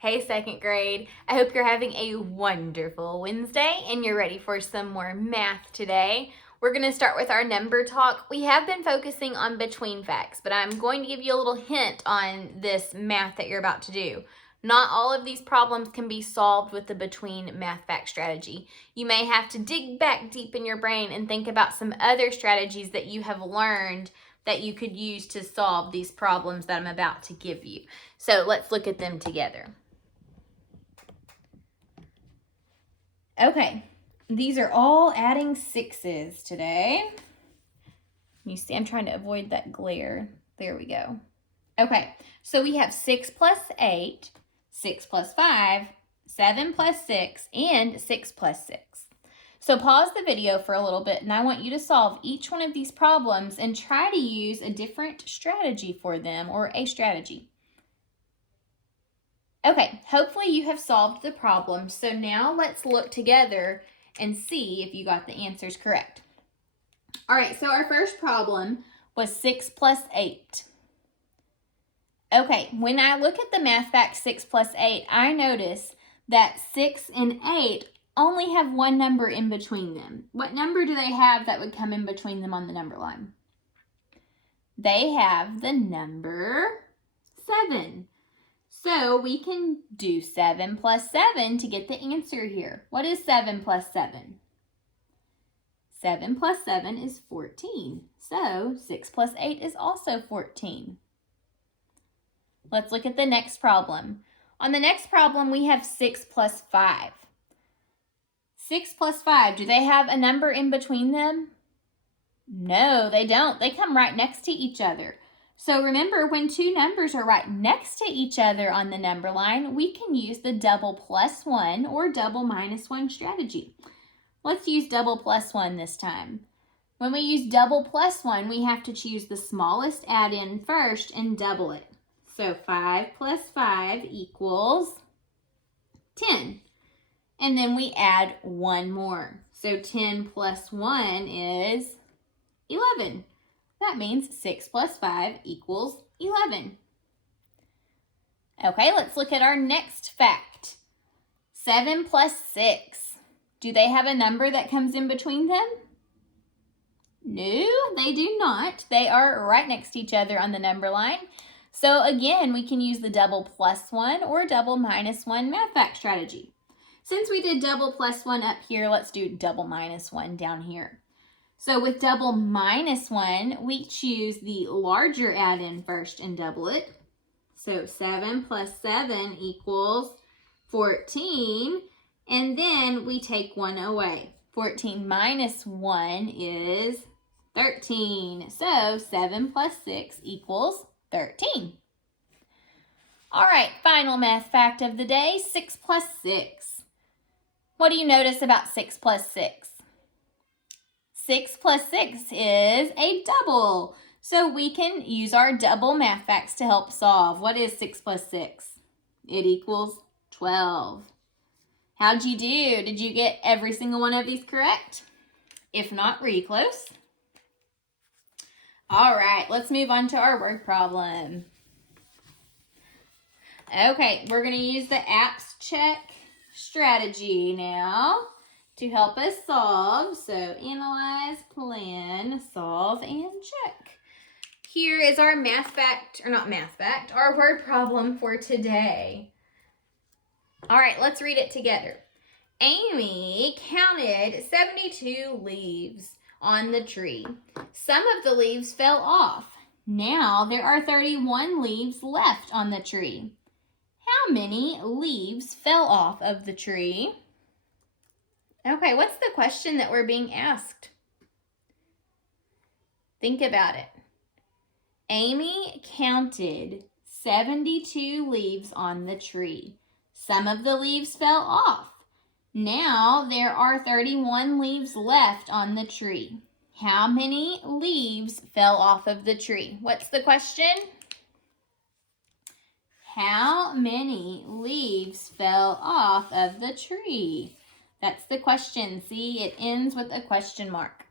Hey, second grade. I hope you're having a wonderful Wednesday and you're ready for some more math today. We're going to start with our number talk. We have been focusing on between facts, but I'm going to give you a little hint on this math that you're about to do. Not all of these problems can be solved with the between math fact strategy. You may have to dig back deep in your brain and think about some other strategies that you have learned that you could use to solve these problems that I'm about to give you. So let's look at them together. Okay, these are all adding sixes today. You see, I'm trying to avoid that glare. There we go. Okay, so we have 6 plus 8, 6 plus 5, 7 plus 6, and 6 plus 6. So pause the video for a little bit, and I want you to solve each one of these problems and try to use a different strategy for them, or a strategy. Okay, hopefully you have solved the problem. So now let's look together and see if you got the answers correct. All right, so our first problem was 6 plus 8. Okay, when I look at the math fact 6 plus 8, I notice that 6 and 8 only have one number in between them. What number do they have that would come in between them on the number line? They have the number 7. So we can do 7 plus 7 to get the answer here. What is 7 plus 7? 7 plus 7 is 14. So 6 plus 8 is also 14. Let's look at the next problem. On the next problem, we have 6 plus 5. 6 plus 5, do they have a number in between them? No, they don't. They come right next to each other. So remember, when two numbers are right next to each other on the number line, we can use the double plus 1 or double minus 1 strategy. Let's use double plus 1 this time. When we use double plus 1, we have to choose the smallest add-in first and double it. So 5 plus 5 equals 10. And then we add one more. So 10 plus 1 is 11. That means 6 plus 5 equals 11. Okay, let's look at our next fact. 7 plus 6. Do they have a number that comes in between them? No, they do not. They are right next to each other on the number line. So again, we can use the double plus 1 or double minus 1 math fact strategy. Since we did double plus 1 up here, let's do double minus 1 down here. So with double minus 1, we choose the larger add-in first and double it. So 7 plus 7 equals 14. And then we take 1 away. 14 minus 1 is 13. So 7 plus 6 equals 13. All right, final math fact of the day, 6 plus 6. What do you notice about 6 plus 6? 6 plus 6 is a double. So we can use our double math facts to help solve. What is 6 plus 6? It equals 12. How'd you do? Did you get every single one of these correct? If not, were you close? All right, let's move on to our word problem. Okay, we're going to use the apps check strategy now to help us solve. So analyze, plan, solve, and check. Here is our math fact, or not math fact, our word problem for today. All right, let's read it together. Amy counted 72 leaves on the tree. Some of the leaves fell off. Now there are 31 leaves left on the tree. How many leaves fell off of the tree? Okay, what's the question that we're being asked? Think about it. Amy counted 72 leaves on the tree. Some of the leaves fell off. Now there are 31 leaves left on the tree. How many leaves fell off of the tree? What's the question? How many leaves fell off of the tree? That's the question. See, it ends with a question mark.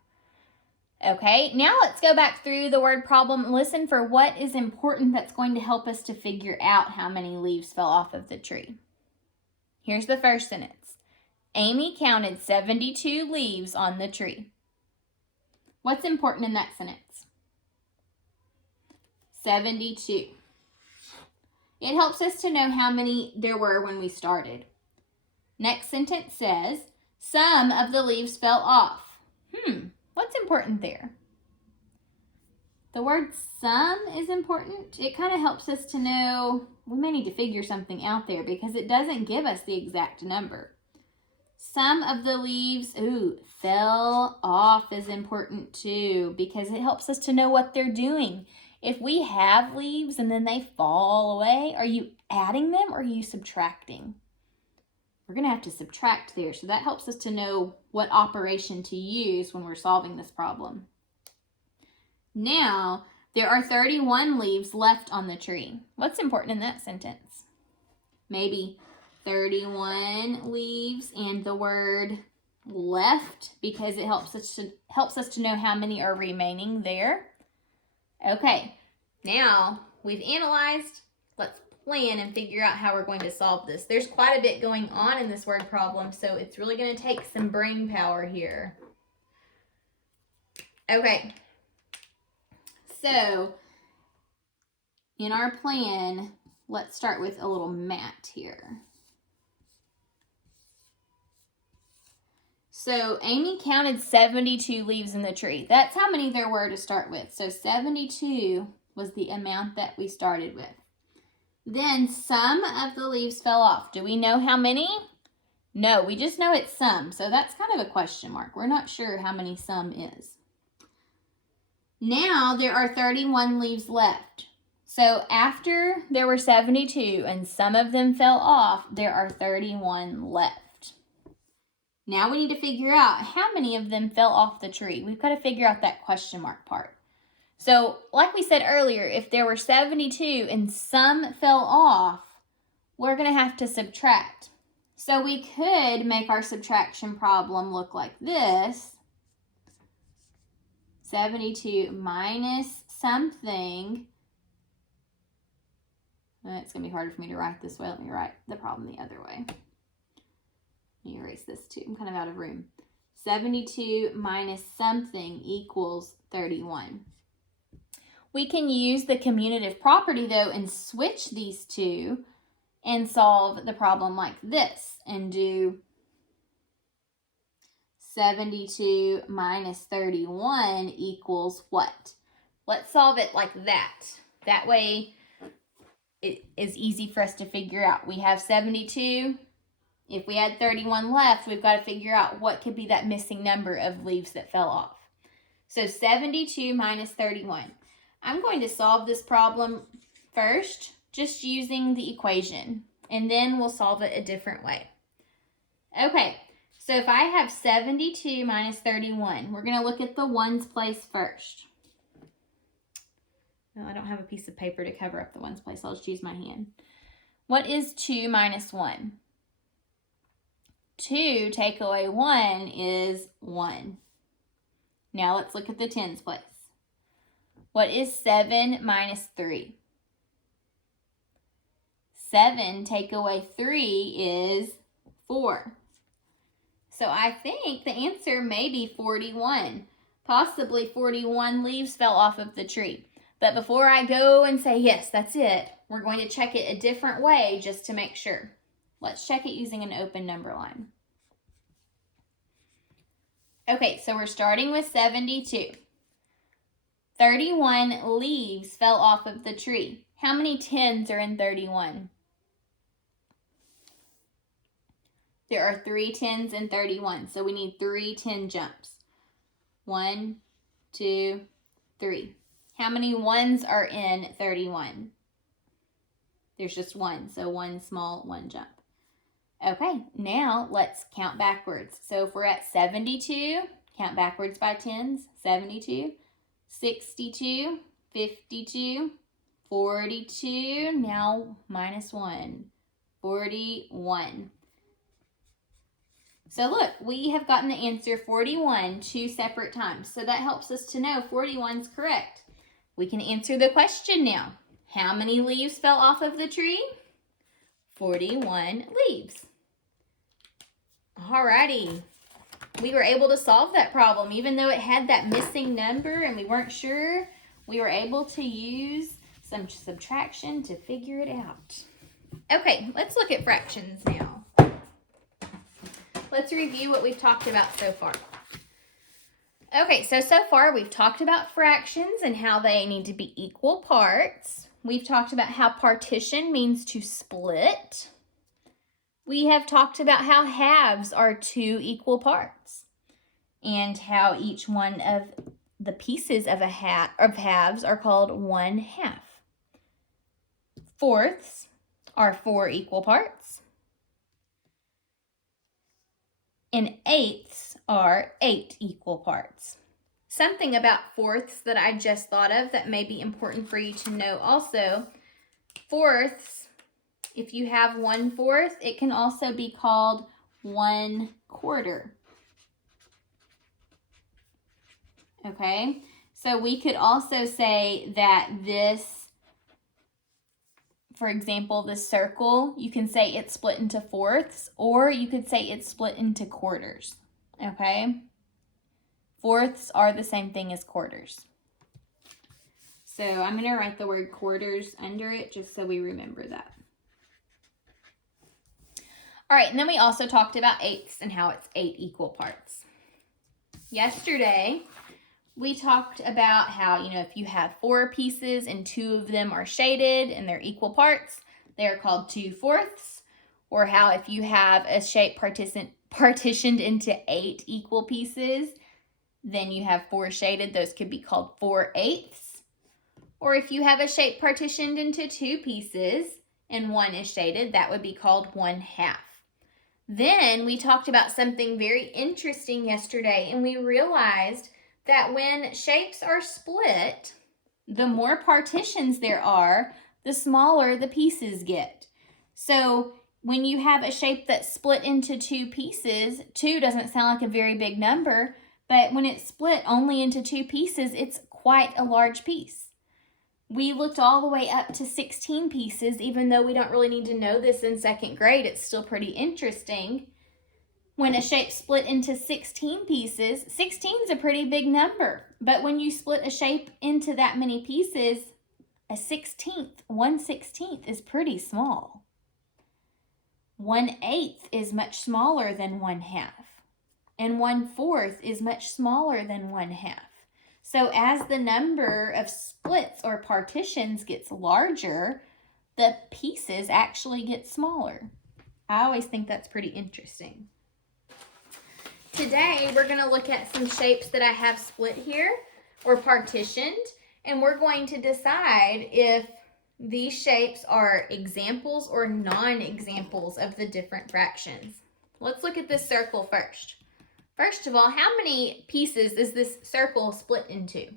Okay, now let's go back through the word problem and listen for what is important that's going to help us to figure out how many leaves fell off of the tree. Here's the first sentence. Amy counted 72 leaves on the tree. What's important in that sentence? 72. It helps us to know how many there were when we started. Next sentence says, some of the leaves fell off. What's important there? The word some is important. It kind of helps us to know we may need to figure something out there because it doesn't give us the exact number. Some of the leaves, fell off is important too because it helps us to know what they're doing. If we have leaves and then they fall away, are you adding them or are you subtracting? We're going to have to subtract there, so that helps us to know what operation to use when we're solving this problem. Now, there are 31 leaves left on the tree. What's important in that sentence? Maybe 31 leaves and the word left because it helps us to know how many are remaining there. Okay, now we've analyzed. Let's plan and figure out how we're going to solve this. There's quite a bit going on in this word problem, so it's really going to take some brain power here. Okay, so in our plan, let's start with a little mat here. So Amy counted 72 leaves in the tree. That's how many there were to start with. So 72 was the amount that we started with. Then some of the leaves fell off. Do we know how many? No, we just know it's some. So that's kind of a question mark. We're not sure how many some is. Now there are 31 leaves left. So after there were 72 and some of them fell off, there are 31 left. Now we need to figure out how many of them fell off the tree. We've got to figure out that question mark part. So like we said earlier, if there were 72 and some fell off, we're going to have to subtract. So we could make our subtraction problem look like this. 72 minus something. It's going to be harder for me to write this way. Let me write the problem the other way. Let me erase this too. I'm kind of out of room. 72 minus something equals 31. We can use the commutative property though and switch these two and solve the problem like this and do 72 minus 31 equals what? Let's solve it like that. That way it is easy for us to figure out. We have 72. If we had 31 left, we've got to figure out what could be that missing number of leaves that fell off. So 72 minus 31. I'm going to solve this problem first, just using the equation, and then we'll solve it a different way. Okay, so if I have 72 minus 31, we're going to look at the ones place first. Well, I don't have a piece of paper to cover up the ones place. I'll just use my hand. What is 2 minus 1? 2 take away 1 is 1. Now let's look at the tens place. What is 7 minus 3? 7 take away 3 is 4. So I think the answer may be 41. Possibly 41 leaves fell off of the tree. But before I go and say, yes, that's it, we're going to check it a different way just to make sure. Let's check it using an open number line. Okay, so we're starting with 72. 31 leaves fell off of the tree. How many tens are in 31? There are 3 tens in 31, so we need 3 10 jumps. 1, 2, 3. How many ones are in 31? There's just 1, so 1 small, 1 jump. Okay, now let's count backwards. So if we're at 72, count backwards by tens. 72, 62, 52, 42, now minus 1, 41. So look, we have gotten the answer 41 two separate times. So that helps us to know 41 is correct. We can answer the question now. How many leaves fell off of the tree? 41 leaves. Alrighty. We were able to solve that problem. Even though it had that missing number and we weren't sure, we were able to use some subtraction to figure it out. Okay, let's look at fractions now. Let's review what we've talked about so far. Okay, so far we've talked about fractions and how they need to be equal parts. We've talked about how partition means to split. We have talked about how halves are two equal parts and how each one of the pieces of halves are called 1/2. Fourths are 4 equal parts. And eighths are 8 equal parts. Something about fourths that I just thought of that may be important for you to know also. Fourths, if you have 1/4, it can also be called 1/4. Okay, so we could also say that this, for example, this circle, you can say it's split into fourths, or you could say it's split into quarters. Okay, fourths are the same thing as quarters. So I'm going to write the word quarters under it just so we remember that. All right, and then we also talked about eighths and how it's 8 equal parts. Yesterday, we talked about how, if you have 4 pieces and 2 of them are shaded and they're equal parts, they're called 2/4. Or how if you have a shape partitioned into 8 equal pieces, then you have 4 shaded, those could be called 4/8. Or if you have a shape partitioned into 2 pieces and 1 is shaded, that would be called 1/2. Then we talked about something very interesting yesterday, and we realized that when shapes are split, the more partitions there are, the smaller the pieces get. So when you have a shape that's split into 2 pieces, 2 doesn't sound like a very big number, but when it's split only into 2 pieces, it's quite a large piece. We looked all the way up to 16 pieces, even though we don't really need to know this in 2nd grade, it's still pretty interesting. When a shape split into 16 pieces, 16 is a pretty big number. But when you split a shape into that many pieces, a 1/16 is pretty small. 1/8 is much smaller than 1/2. And 1/4 is much smaller than 1/2. So as the number of splits or partitions gets larger, the pieces actually get smaller. I always think that's pretty interesting. Today, we're going to look at some shapes that I have split here or partitioned, and we're going to decide if these shapes are examples or non-examples of the different fractions. Let's look at this circle first. First of all, how many pieces is this circle split into?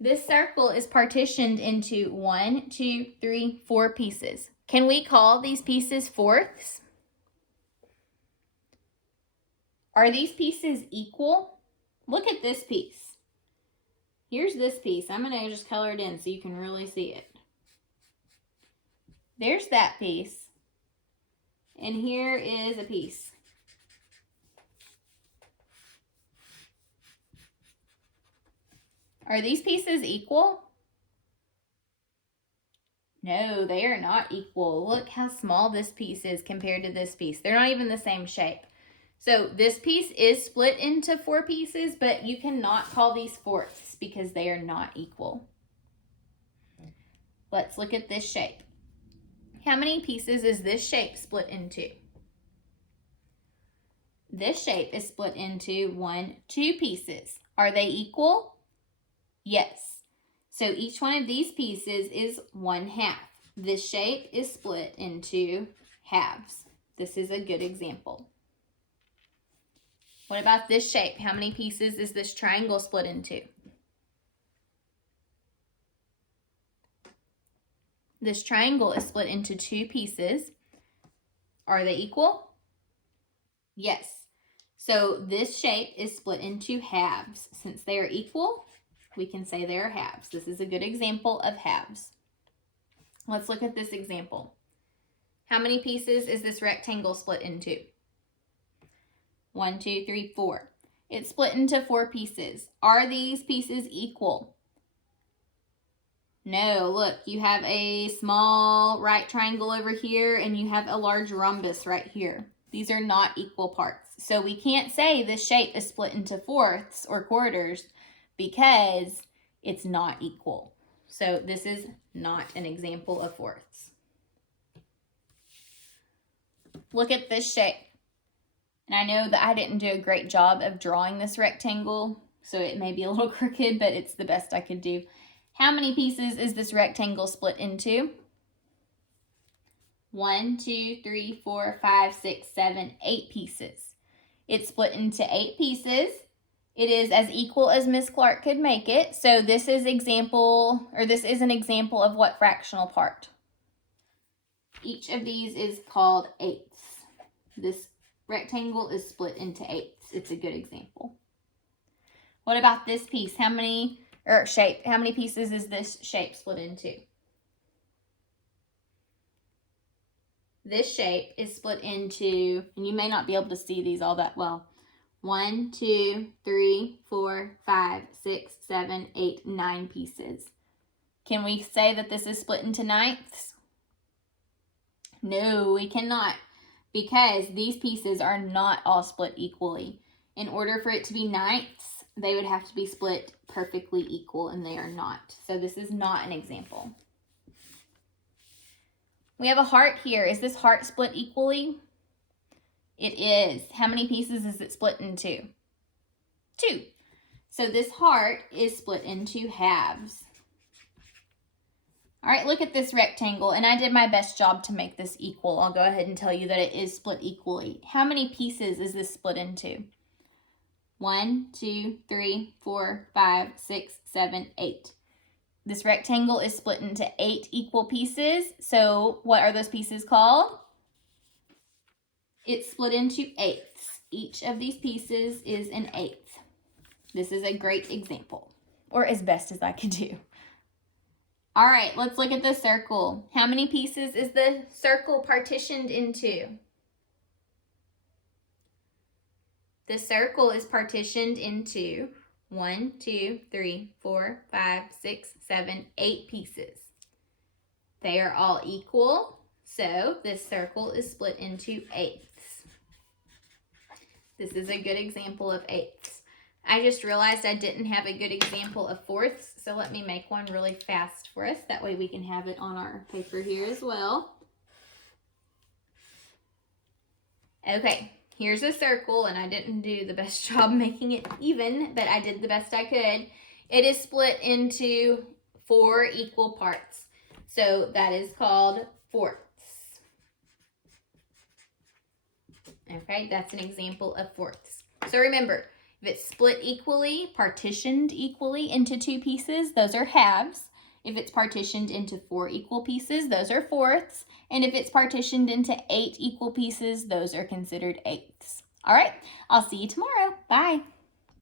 This circle is partitioned into 1, 2, 3, 4 pieces. Can we call these pieces fourths? Are these pieces equal? Look at this piece. Here's this piece. I'm going to just color it in so you can really see it. There's that piece. And here is a piece. Are these pieces equal? No, they are not equal. Look how small this piece is compared to this piece. They're not even the same shape. So this piece is split into 4 pieces, but you cannot call these fourths because they are not equal. Let's look at this shape. How many pieces is this shape split into? This shape is split into 2 pieces. Are they equal? Yes. So each one of these pieces is 1/2. This shape is split into halves. This is a good example. What about this shape? How many pieces is this triangle split into? This triangle is split into 2 pieces. Are they equal? Yes. So this shape is split into halves. Since they are equal, we can say they are halves. This is a good example of halves. Let's look at this example. How many pieces is this rectangle split into? 1, 2, 3, 4. It's split into 4 pieces. Are these pieces equal? No, look, you have a small right triangle over here and you have a large rhombus right here. These are not equal parts. So we can't say this shape is split into fourths or quarters because it's not equal. So this is not an example of fourths. Look at this shape. And I know that I didn't do a great job of drawing this rectangle, so it may be a little crooked, but it's the best I could do. How many pieces is this rectangle split into? 1, 2, 3, 4, 5, 6, 7, 8 pieces. It's split into 8 pieces. It is as equal as Miss Clark could make it. So this is an example of what fractional part? Each of these is called eighths. This rectangle is split into eighths. It's a good example. What about this piece? How many pieces is this shape split into? This shape is split into, and you may not be able to see these all that well, 1, 2, 3, 4, 5, 6, 7, 8, 9 pieces. Can we say that this is split into ninths? No, we cannot, because these pieces are not all split equally. In order for it to be ninths, they would have to be split perfectly equal, and they are not. So this is not an example. We have a heart here. Is this heart split equally? It is. How many pieces is it split into? 2. So this heart is split into halves. All right, look at this rectangle, and I did my best job to make this equal. I'll go ahead and tell you that it is split equally. How many pieces is this split into? 1, 2, 3, 4, 5, 6, 7, 8. This rectangle is split into 8 equal pieces. So what are those pieces called? It's split into eighths. Each of these pieces is an eighth. This is a great example, or as best as I can do. All right, let's look at the circle. How many pieces is the circle partitioned into? The circle is partitioned into 1, 2, 3, 4, 5, 6, 7, 8 pieces. They are all equal, so this circle is split into eighths. This is a good example of eighths. I just realized I didn't have a good example of fourths, so let me make one really fast for us. That way we can have it on our paper here as well. Okay, here's a circle, and I didn't do the best job making it even, but I did the best I could. It is split into 4 equal parts, so that is called fourths. Okay, that's an example of fourths. So remember, if it's split equally, partitioned equally into 2 pieces, those are halves. If it's partitioned into 4 equal pieces, those are fourths. And if it's partitioned into 8 equal pieces, those are considered eighths. All right, I'll see you tomorrow. Bye.